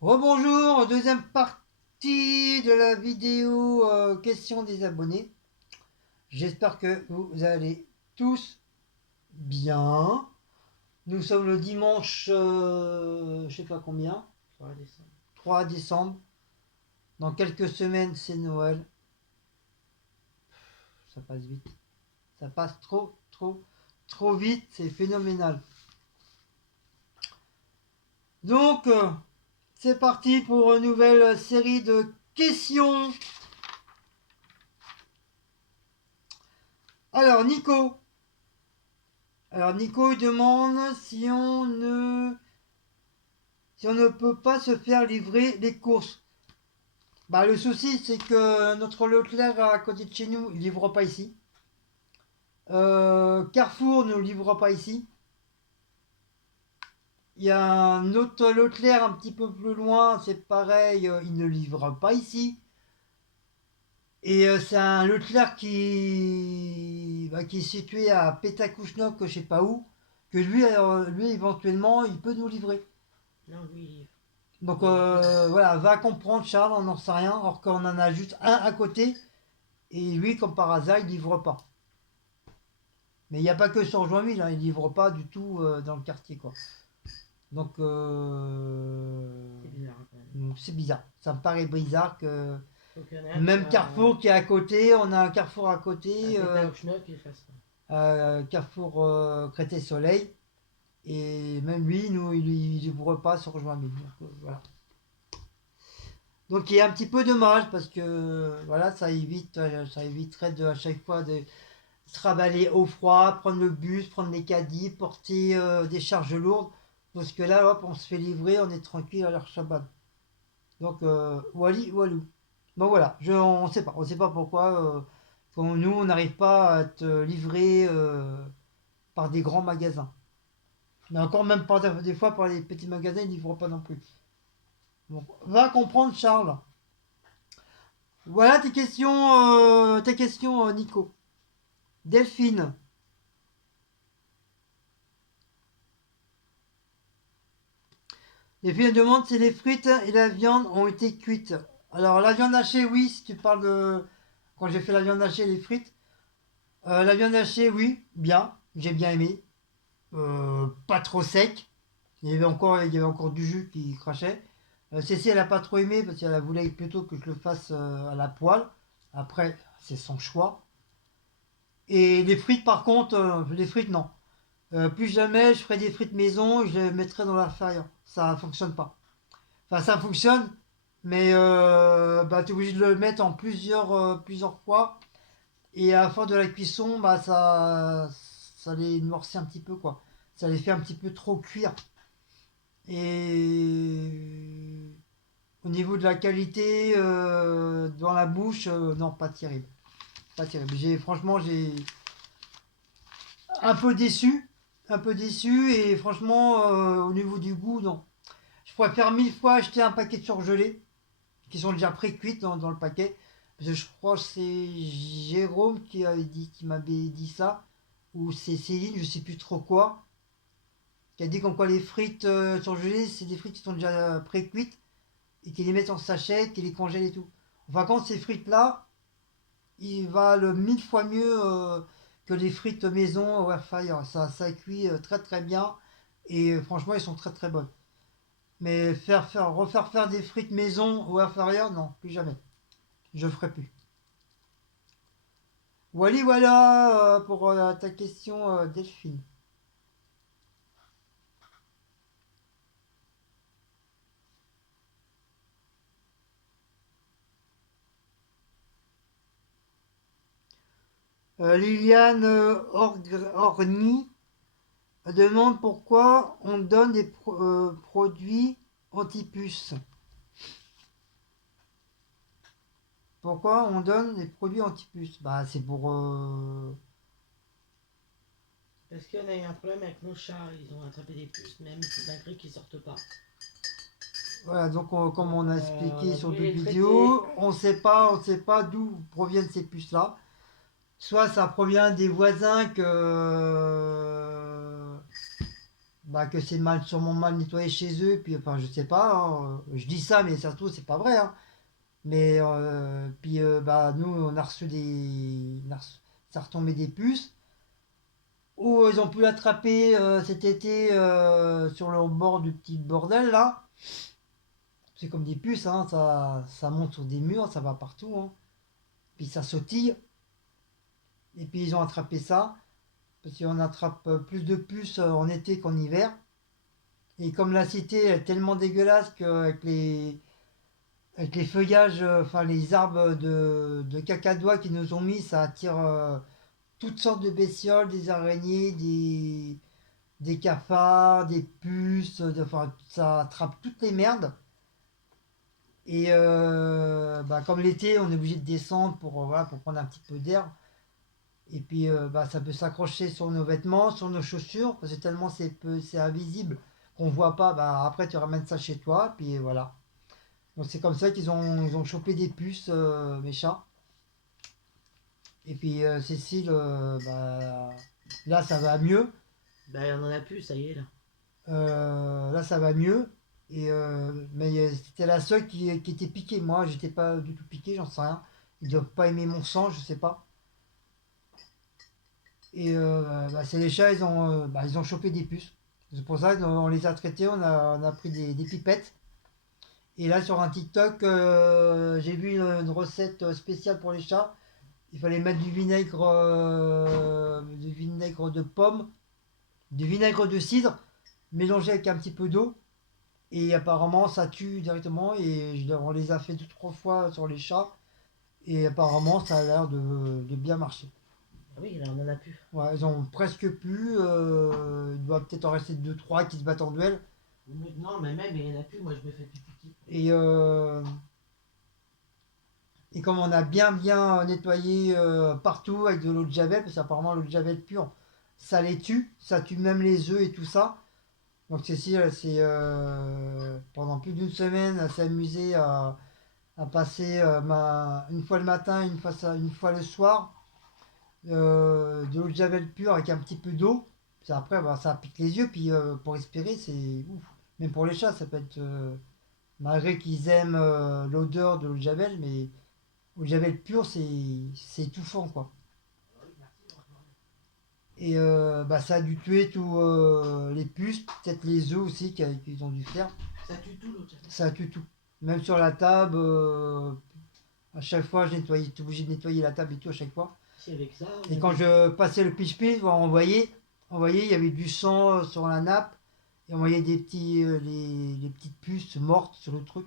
Rebonjour, deuxième partie de la vidéo question des abonnés. J'espère que vous allez tous bien. Nous sommes le dimanche, je sais pas combien, 3 décembre. 3 décembre. Dans quelques semaines, c'est Noël. Ça passe vite. Ça passe trop vite. C'est phénoménal. Donc, c'est parti pour une nouvelle série de questions. Alors, Nico demande si on ne peut pas se faire livrer les courses. Bah, le souci, c'est que notre Leclerc à côté de chez nous, il ne livre pas ici. Carrefour ne livre pas ici. Il y a un autre Leclerc un petit peu plus loin, c'est pareil, il ne livre pas ici. Et c'est un Leclerc qui est situé à Pétacoushnok, je sais pas où, que lui éventuellement, il peut nous livrer. Non, lui, il livre. Donc voilà, va comprendre Charles, on n'en sait rien, alors qu'on en a juste un à côté, et lui, comme par hasard, il livre pas. Mais il n'y a pas que sur Joinville, hein, il livre pas du tout dans le quartier, quoi. Donc C'est bizarre quand même. donc, c'est bizarre. Ça me paraît bizarre que Faut qu'il y en ait un qui même va Carrefour qui est à côté, on a un Carrefour à à côté, Pétaouchnok et fasse ça. Carrefour Créteil-Soleil, et même lui, nous, il livre pas sur Joinville. Donc voilà. Donc il y a un petit peu dommage parce que voilà, ça éviterait à chaque fois de se travailler au froid, prendre le bus, prendre les caddies, porter des charges lourdes. Parce que là, hop, on se fait livrer, on est tranquille à leur Shabbat. Donc Wally, Walou. Bon voilà, on sait pas pourquoi. Nous, on n'arrive pas à être livré par des grands magasins. Mais encore même par des fois par les petits magasins, ils ne livrent pas non plus. Donc va comprendre Charles. Voilà tes questions, Nico. Delphine. Delphine demande si les frites et la viande ont été cuites. Alors la viande hachée, oui, si tu parles de quand j'ai fait la viande hachée et les frites. La viande hachée, oui, bien, j'ai bien aimé. Pas trop sec. Il y avait encore du jus qui crachait. Cécile, elle a pas trop aimé parce qu'elle voulait plutôt que je le fasse à la poêle. Après, c'est son choix. Et les frites, par contre, les frites, non. Plus jamais je ferai des frites maison, je les mettrai dans l'air fryer. Ça fonctionne pas. Enfin, ça fonctionne, mais bah, tu es obligé de le mettre en plusieurs fois. Et à la fin de la cuisson, bah, ça les noircit un petit peu, quoi. Ça les fait un petit peu trop cuire. Et au niveau de la qualité dans la bouche, non, pas terrible. Pas terrible. Franchement, j'ai un peu déçu. Un peu déçu. Et franchement, au niveau du goût, non. Je préfère mille fois acheter un paquet de surgelés qui sont déjà pré-cuites dans le paquet. Parce que je crois que c'est Jérôme qui m'avait dit ça. Ou c'est Céline, je sais plus trop quoi. Qui a dit qu'en quoi les frites surgelées, c'est des frites qui sont déjà pré-cuites. Et qui les mettent en sachet, qui les congèlent et tout. Enfin, quand ces frites-là, ils valent mille fois mieux que les frites maison au air fryer. Ça cuit très très bien. Et franchement, ils sont très très bonnes. Mais refaire faire des frites maison au air fryer, non, plus jamais. Je ferai plus. Voilà pour ta question, Delphine. Liliane Orny demande pourquoi on donne des produits anti-puces. Pourquoi on donne des produits anti-puces? Bah, c'est pour. Parce qu'on a eu un problème avec nos chats, ils ont attrapé des puces, même c'est d'un cri qui sortent pas. Voilà, donc comme Donc on a on expliqué a sur voulu d'autres les traiter. vidéos, on sait pas d'où proviennent ces puces-là. Soit ça provient des voisins bah, que c'est mal, sûrement mal nettoyé chez eux, puis enfin je sais pas, hein, je dis ça, mais ça se trouve c'est pas vrai, hein. Mais puis bah nous on a reçu ça retombé des puces. Ou ils ont pu l'attraper cet été sur le bord du petit bordel là. C'est comme des puces, hein, ça monte sur des murs, ça va partout, hein. Puis ça sautille. Et puis ils ont attrapé ça. Parce qu'on attrape plus de puces en été qu'en hiver. Et comme la cité est tellement dégueulasse qu'avec avec les feuillages, enfin les arbres de cacadois qu'ils nous ont mis, ça attire toutes sortes de bestioles, des araignées, des cafards, des puces, enfin ça attrape toutes les merdes. Et bah, comme l'été, on est obligé de descendre voilà, pour prendre un petit peu d'air. Et puis bah, ça peut s'accrocher sur nos vêtements, sur nos chaussures, parce que tellement c'est invisible qu'on voit pas. Bah, après, tu ramènes ça chez toi, puis voilà. Donc c'est comme ça ils ont chopé des puces, mes chats. Et puis Cécile, bah, là ça va mieux. Bah, on en a plus, ça y est, là. Là ça va mieux. Et, mais c'était la seule qui était piquée. Moi, j'étais pas du tout piqué, j'en sais rien. Ils doivent pas aimer mon sang, je sais pas. Et bah, c'est les chats, bah, ils ont chopé des puces. C'est pour ça qu'on les a traités, on a pris des pipettes. Et là, sur un TikTok, j'ai vu une recette spéciale pour les chats. Il fallait mettre du vinaigre de pomme, du vinaigre de cidre, mélangé avec un petit peu d'eau. Et apparemment, ça tue directement. Et on les a fait 2 3 fois sur les chats. Et apparemment, ça a l'air de bien marcher. Ah oui, là, on en a plus. Ouais, ils ont presque plus. Il doit peut-être en rester 2 3 qui se battent en duel. Non, mais même, il y en a plus, moi, je me fais plus piquer. Et comme on a bien nettoyé partout avec de l'eau de javel, parce qu'apparemment l'eau de javel pure, ça les tue. Ça tue même les œufs et tout ça. Donc Cécile, elle s'est, pendant plus d'une semaine, elle s'est amusée à passer une fois le matin, une fois le soir, de l'eau de javel pure avec un petit peu d'eau. Puis après, bah, ça pique les yeux, puis pour respirer, c'est ouf. Même pour les chats, ça peut être. Malgré qu'ils aiment l'odeur de l'eau de javel, mais l'eau de javel pure, c'est étouffant, quoi. Et bah, ça a dû tuer tous les puces, peut-être les œufs aussi qu'ils ont dû faire. Ça tue tout, l'autre. Ça tue tout. Même sur la table, à chaque fois, j'étais obligé de nettoyer la table et tout à chaque fois. C'est avec ça. Et quand je passais le piche-piche, on voyait, il y avait du sang sur la nappe. Et on voyait les petites puces mortes sur le truc.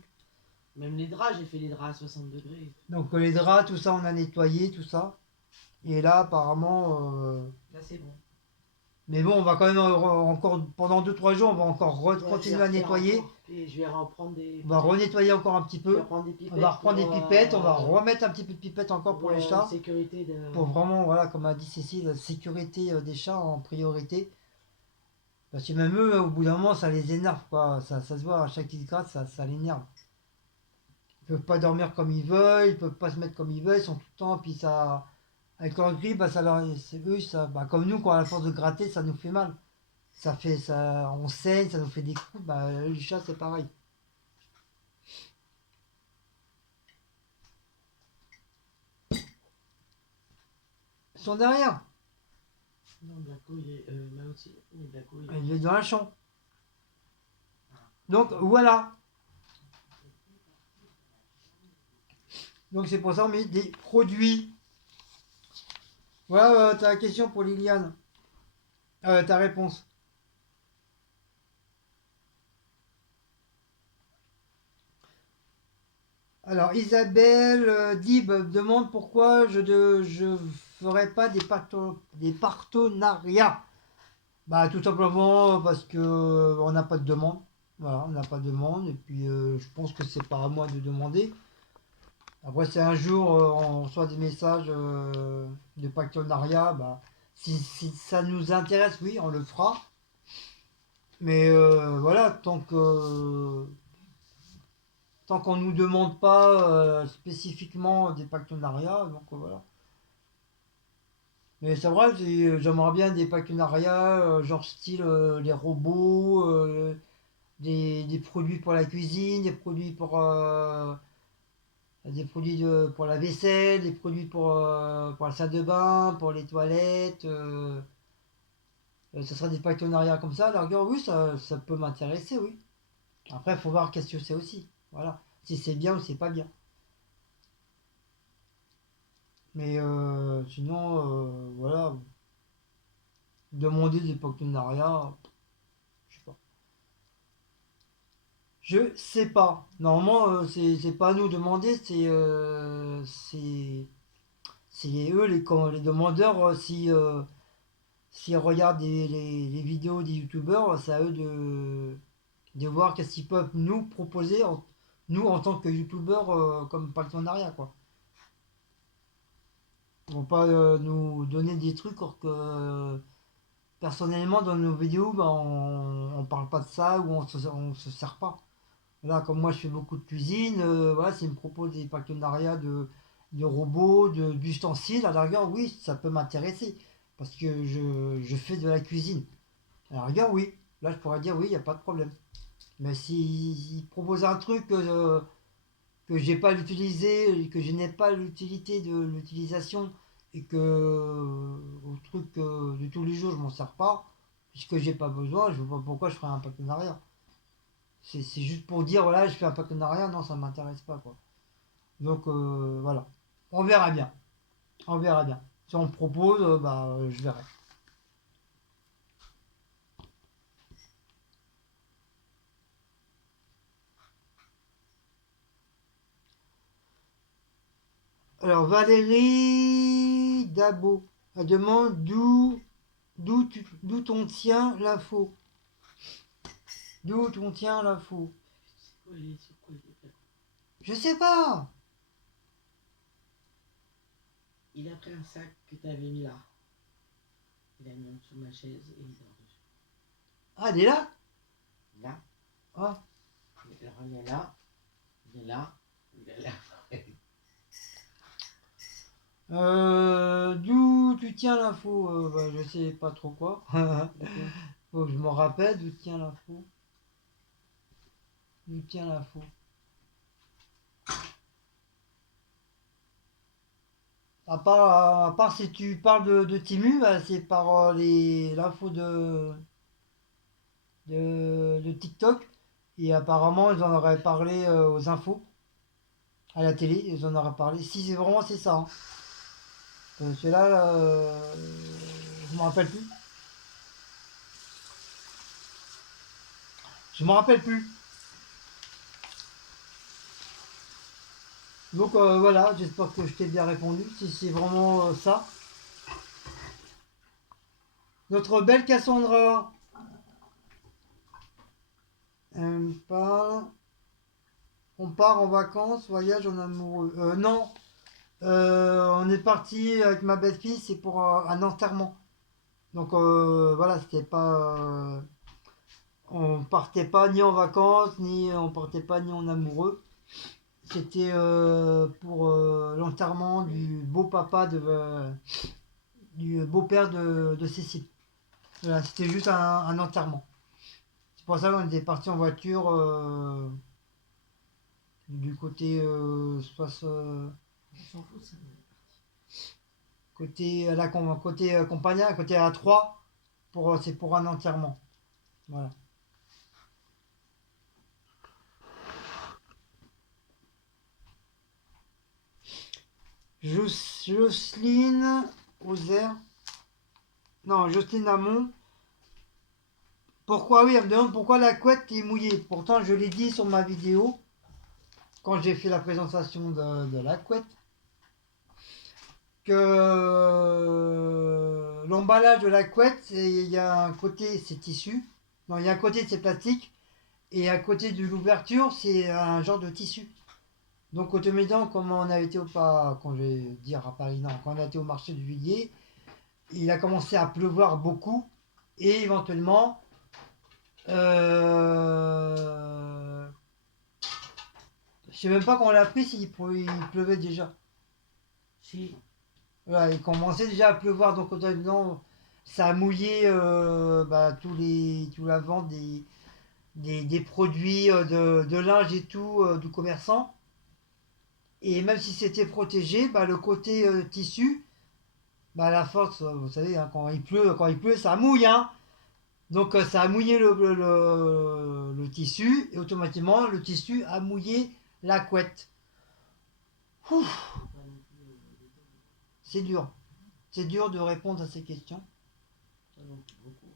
Même les draps, j'ai fait les draps à 60 degrés. Donc les draps, tout ça, on a nettoyé, tout ça. Et là, apparemment. Là, c'est bon. Mais bon, on va quand même encore, pendant 2 3 jours, on va encore Ouais, je continuer vais à refaire nettoyer. encore. Et je vais reprendre des. On va renettoyer encore un petit Je vais peu. reprendre des pipettes. On va reprendre des pipettes, on va pour, remettre un petit peu de pipettes encore pour les chats. sécurité de. Pour vraiment, voilà, comme a dit Cécile, la sécurité des chats en priorité. Parce que même eux, au bout d'un moment, ça les énerve, quoi. Ça se voit, à chaque qui se gratte, ça l'énerve. Ils peuvent pas dormir comme ils veulent, ils peuvent pas se mettre comme ils veulent, ils sont tout le temps, puis ça. Avec leur grille, bah, c'est eux, ça, bah, comme nous, quand à la force de gratter, ça nous fait mal. On saigne, ça nous fait des coups, bah, les chats, c'est pareil. Ils sont derrière, Non, Blaco, il est. Mao aussi. Mais Blaco, il est. il est dans la chambre. Donc voilà. Donc c'est pour ça qu'on met des produits. Voilà ta question pour Liliane. Ta réponse. Alors Isabelle Dib demande pourquoi je ferais pas des partenariats. Bah tout simplement parce que on n'a pas de demande. Voilà, on n'a pas de demande et puis je pense que c'est pas à moi de demander. Après si un jour on reçoit des messages de partenariat, bah si ça nous intéresse, oui, on le fera. Mais voilà, tant qu'on ne nous demande pas spécifiquement des partenariats, donc voilà. Mais c'est vrai, j'aimerais bien des partenariats, genre style les robots, des produits pour la cuisine, des produits pour la vaisselle, des produits pour la salle de bain, pour les toilettes. Ce serait des partenariats comme ça. Alors, oui, ça peut m'intéresser, oui. Après, il faut voir qu'est-ce que c'est aussi. Voilà. Si c'est bien ou c'est pas bien. Mais sinon, voilà. Demander des partenariats, je sais pas. Je sais pas. Normalement, c'est pas à nous de demander, c'est eux les demandeurs. S'ils regardent les vidéos des youtubeurs, c'est à eux de voir qu'est-ce qu'ils peuvent nous proposer, nous en tant que youtubeurs, comme partenariat, quoi. Ils vont pas nous donner des trucs alors que personnellement dans nos vidéos, bah, on parle pas de ça ou on se sert pas. Là, comme moi je fais beaucoup de cuisine, voilà, s'ils me proposent des partenariats de robots, d'ustensiles, à la rigueur, oui, ça peut m'intéresser. Parce que je fais de la cuisine. À la rigueur, oui. Là, je pourrais dire oui, il n'y a pas de problème. Mais s'ils proposent un truc que j'ai pas l'utilisé, que je n'ai pas l'utilité de l'utilisation et que au truc de tous les jours je m'en sers pas, puisque j'ai pas besoin, je vois pas pourquoi je ferais un partenariat. C'est juste pour dire voilà, je fais un partenariat, non, ça m'intéresse pas quoi. Donc voilà. On verra bien. On verra bien. Si on me propose, bah je verrai. Alors Valérie Dabo, elle demande d'où t'on tient l'info. D'où t'on tient l'info. C'est quoi les Je sais pas. Il a pris un sac que tu avais mis là. Il a mis en dessous de ma chaise et il dort dessus. Ah, elle est là. Là, Ah. il remet là, il est là, il est là. D'où tu tiens l'info, bah, je sais pas trop quoi. Faut que je me rappelle d'où tient l'info. D'où tient l'info. À part si tu parles de Timu, bah, c'est par l'info de TikTok. Et apparemment, ils en auraient parlé aux infos, à la télé, ils en auraient parlé. Si c'est vraiment c'est ça. Hein. Celui-là, je me rappelle plus. Je me rappelle plus. Donc voilà, j'espère que je t'ai bien répondu, si c'est vraiment ça. Notre belle Cassandra, elle me parle. On part en vacances, voyage en amoureux. Non, on est parti avec ma belle-fille, c'est pour un enterrement. Donc voilà, c'était pas. On partait pas ni en vacances, ni on partait pas ni en amoureux. C'était pour l'enterrement du beau papa du beau-père de Cécile. Voilà, c'était juste un enterrement. C'est pour ça qu'on était parti en voiture du côté On s'en fout, ça. côté à la côté Compagna, côté A3 pour c'est pour un enterrement. Voilà. Jocelyne Ozer. Non, Jocelyne Amon. Pourquoi oui, elle me demande pourquoi la couette est mouillée. Pourtant je l'ai dit sur ma vidéo quand j'ai fait la présentation de la couette que l'emballage de la couette, il y a un côté c'est tissu, non il y a un côté c'est plastique et à côté de l'ouverture c'est un genre de tissu. Donc automatiquement comme on a été quand je vais dire à Paris non, quand on a été au marché du Villiers, il a commencé à pleuvoir beaucoup et éventuellement je sais même pas quand on l'a pris s'il pleuvait déjà. Si, Voilà, il commençait déjà à pleuvoir, donc maintenant, ça a mouillé tout la vente des produits de linge et tout du commerçant. Et même si c'était protégé, le côté tissu, à la force, vous savez, hein, quand il pleut, ça mouille, hein. Donc ça a mouillé le tissu et automatiquement le tissu a mouillé la couette. Ouf, Pas non plus c'est dur. C'est dur de répondre à ces questions. pas non plus beaucoup.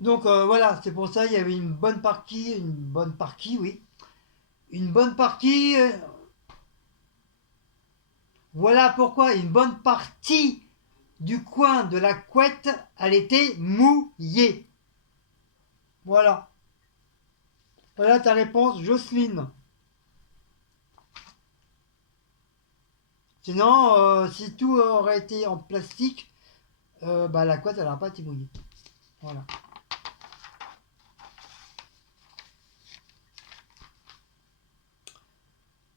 Donc voilà, c'est pour ça il y avait oui. Une bonne partie, voilà pourquoi une bonne partie du coin de la couette, elle était mouillée. Voilà. Voilà ta réponse, Jocelyne. Sinon, si tout aurait été en plastique, la couette, elle n'aurait pas été mouillée. Voilà.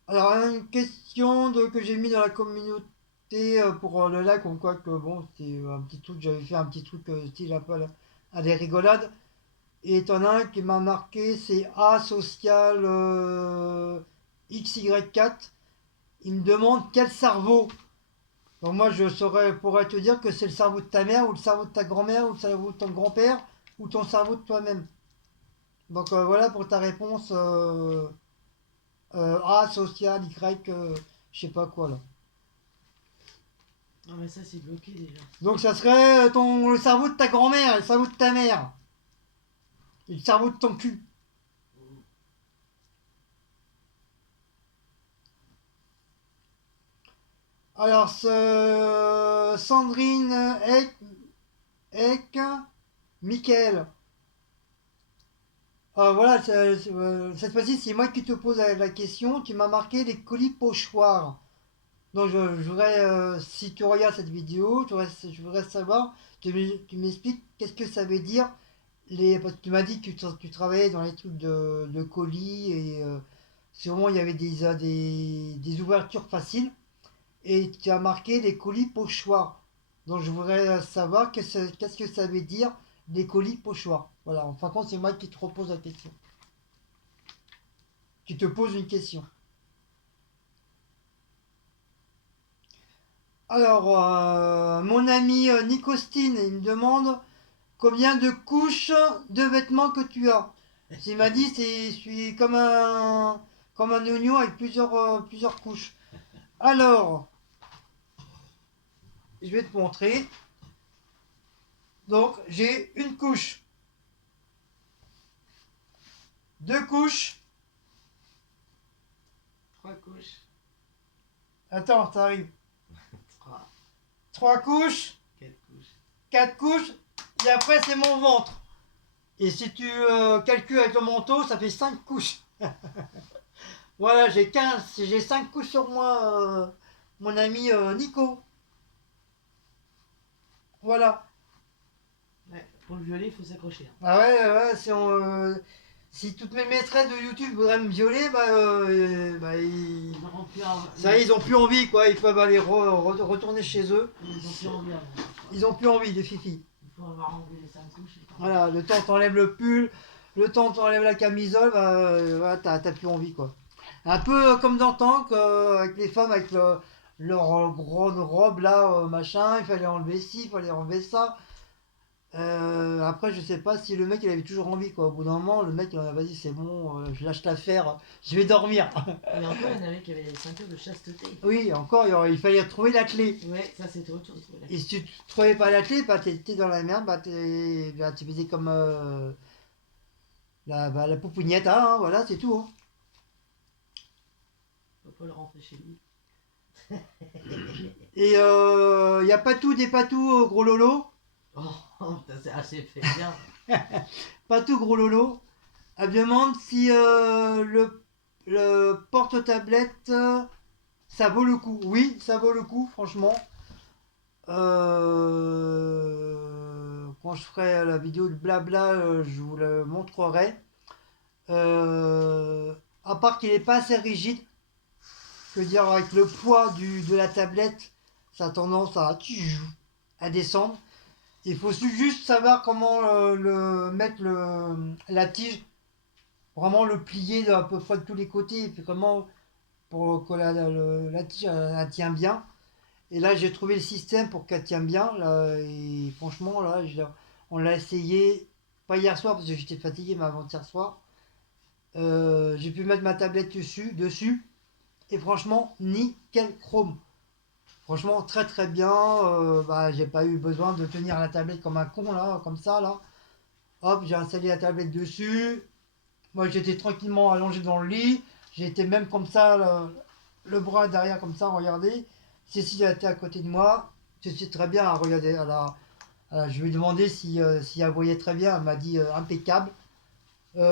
Alors, une question que j'ai mis dans la communauté pour le lac, comme quoi que bon, c'est un petit truc, j'avais fait un petit truc style un peu à des rigolades. Et t'en as un qui m'a marqué, c'est A social XY4. Il me demande quel cerveau. Donc moi pourrais te dire que c'est le cerveau de ta mère, ou le cerveau de ta grand-mère, ou le cerveau de ton grand-père, ou ton cerveau de toi-même. Donc voilà pour ta réponse A social Y, je sais pas quoi là. Non, mais ça, c'est bloqué déjà. Donc ça serait le cerveau de ta grand-mère, le cerveau de ta mère, et le cerveau de ton cul. Alors Sandrine Eck, Michael. Voilà, cette fois-ci, c'est moi qui te pose la question. Tu m'as marqué les colis pochoirs. Donc, je voudrais, si tu regardes cette vidéo, je voudrais savoir, tu m'expliques qu'est-ce que ça veut dire. Parce que tu m'as dit que tu travaillais dans les trucs de colis et sûrement il y avait des ouvertures faciles. Et tu as marqué les colis pochoirs. Donc, je voudrais savoir qu'est-ce que ça veut dire les colis pochoirs. Voilà, en fin de compte, c'est moi qui te repose la question. Qui te pose une question. Alors, mon ami Nicostine, il me demande combien de couches de vêtements que tu as. Il m'a dit je suis comme un oignon avec plusieurs couches. Alors, je vais te montrer. Donc, j'ai une couche, deux couches. Trois couches. Attends, ça arrive. Trois. Trois couches, Quatre couches. quatre couches, et après c'est mon ventre. Et si tu calcules avec le manteau, ça fait 5 couches. Voilà, j'ai 5 couches sur moi, mon ami Nico. Voilà. Ouais, pour le violer, il faut s'accrocher. Hein. Ah ouais, si toutes mes maîtresses de YouTube voudraient me violer, Ils n'auront plus ça, ils ont plus envie, quoi. Ils peuvent aller retourner chez eux. Ils ont plus envie avant. Ils ont plus envie, les filles. Il faut avoir enlevé les 5 couches. Voilà, le temps t'enlèves le pull, le temps t'enlèves la camisole, voilà, t'as plus envie, quoi. Un peu comme dans Tank, avec les femmes, avec leur grande robe, là, machin, il fallait enlever ci, il fallait enlever ça. Après, je sais pas si le mec il avait toujours envie, quoi. Au bout d'un moment, le mec, vas-y, c'est bon, je lâche l'affaire, je vais dormir. Et encore, il y en avait qui avaient des ceintures de chasteté. Oui, encore, il fallait trouver la clé. Ouais, ça c'était autre chose. Et si tu trouvais pas la clé, t'étais dans la merde, tu faisais comme la poupougnette, hein, voilà, c'est tout. Hein. Faut pas le rentrer chez lui. Et y a pas tout des patous, gros lolo. Oh, c'est assez fait bien. Patou, gros lolo. Elle demande si le porte-tablette, ça vaut le coup. Oui, ça vaut le coup, franchement. Quand je ferai la vidéo de blabla, je vous le montrerai. À part qu'il n'est pas assez rigide. je veux dire, avec le poids de la tablette, ça a tendance à descendre. Il faut juste savoir comment mettre la tige, vraiment le plier à peu près de tous les côtés, et puis comment pour que la tige elle tient bien. Et là, j'ai trouvé le système pour qu'elle tienne bien. Là, et franchement, là, on l'a essayé, pas hier soir parce que j'étais fatigué, mais avant-hier soir. J'ai pu mettre ma tablette dessus. Et franchement, nickel chrome. Franchement, très très bien. Bah, j'ai pas eu besoin de tenir la tablette comme un con, là, comme ça, là. Hop, j'ai installé la tablette dessus. Moi, j'étais tranquillement allongé dans le lit. J'étais même comme ça, le bras derrière, comme ça, regardez. Cécile était à côté de moi. C'était très bien à regarder. Je lui ai demandé si elle voyait très bien. Elle m'a dit impeccable.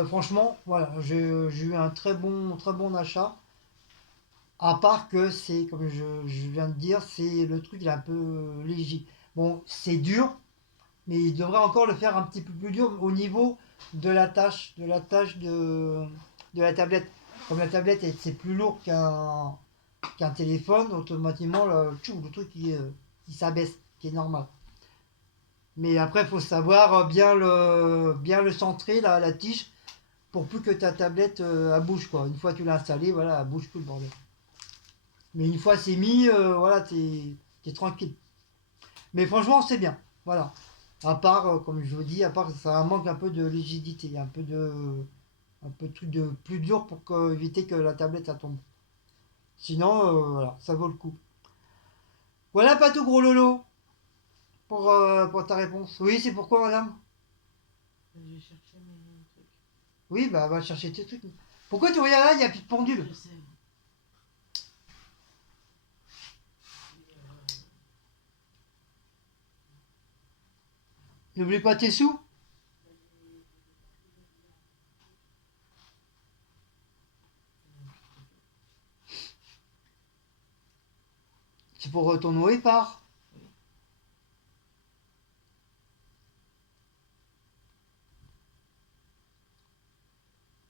Franchement, voilà, j'ai eu un très bon achat. À part que c'est, comme je viens de dire, c'est le truc il est un peu léger. Bon, c'est dur, mais il devrait encore le faire un petit peu plus dur au niveau de la tablette. Comme la tablette c'est plus lourd qu'un téléphone, automatiquement le truc il s'abaisse, qui est normal. Mais après, il faut savoir bien le centrer, la tige, pour plus que ta tablette elle bouge quoi. Une fois que tu l'as installée, voilà, elle bouge plus le bordel. Mais une fois c'est mis, voilà, t'es tranquille. Mais franchement, c'est bien. Voilà. À part, comme je vous dis, à part ça manque un peu de rigidité, un peu de truc de plus dur pour éviter que la tablette ça tombe. Sinon, voilà, ça vaut le coup. Voilà, pas tout gros lolo pour ta réponse. Oui, c'est pourquoi, madame? Je vais chercher mes trucs. Oui, bah va chercher tes trucs. Pourquoi tu regardes là, il n'y a plus de pendule? Je sais. N'oublie pas tes sous. C'est pour ton nouveau part.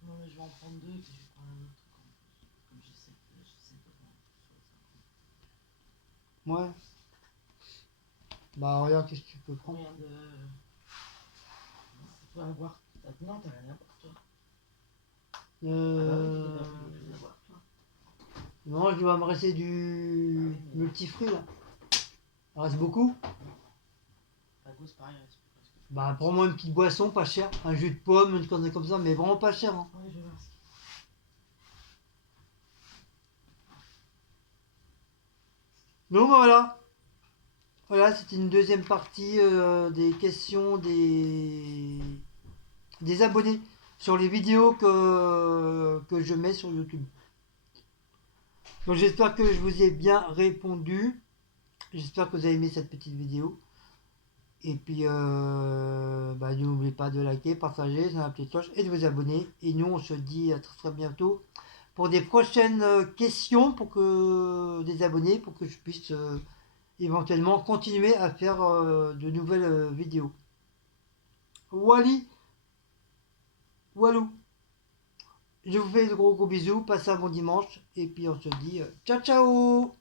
Non, mais je vais en prendre deux et puis je vais prendre un autre truc en plus. Comme je sais pas comment Ouais. Bah regarde, qu'est-ce que tu peux prendre. Rien de. Tu peux avoir. Non, t'as rien à voir, toi. Ah bah oui, tu devrais rien à voir, toi. Non, je dois me rester du multifruit là. Il reste beaucoup. La gauche, pareil, reste plus presque. Bah prends-moi une petite boisson, pas cher. Un jus de pomme, une connerie comme ça, mais vraiment pas cher. Hein. Ouais, je vais voir ce qu'il Donc voilà. Voilà, c'était une deuxième partie des questions des abonnés sur les vidéos que je mets sur YouTube. Donc j'espère que je vous ai bien répondu. J'espère que vous avez aimé cette petite vidéo. Et puis, bah, n'oubliez pas de liker, partager, sur la petite cloche et de vous abonner. Et nous, on se dit à très, très bientôt pour des prochaines questions pour que des abonnés, pour que je puisse éventuellement continuer à faire de nouvelles vidéos. Wally, Walou. Je vous fais de gros bisous, passez un bon dimanche et puis on se dit ciao ciao.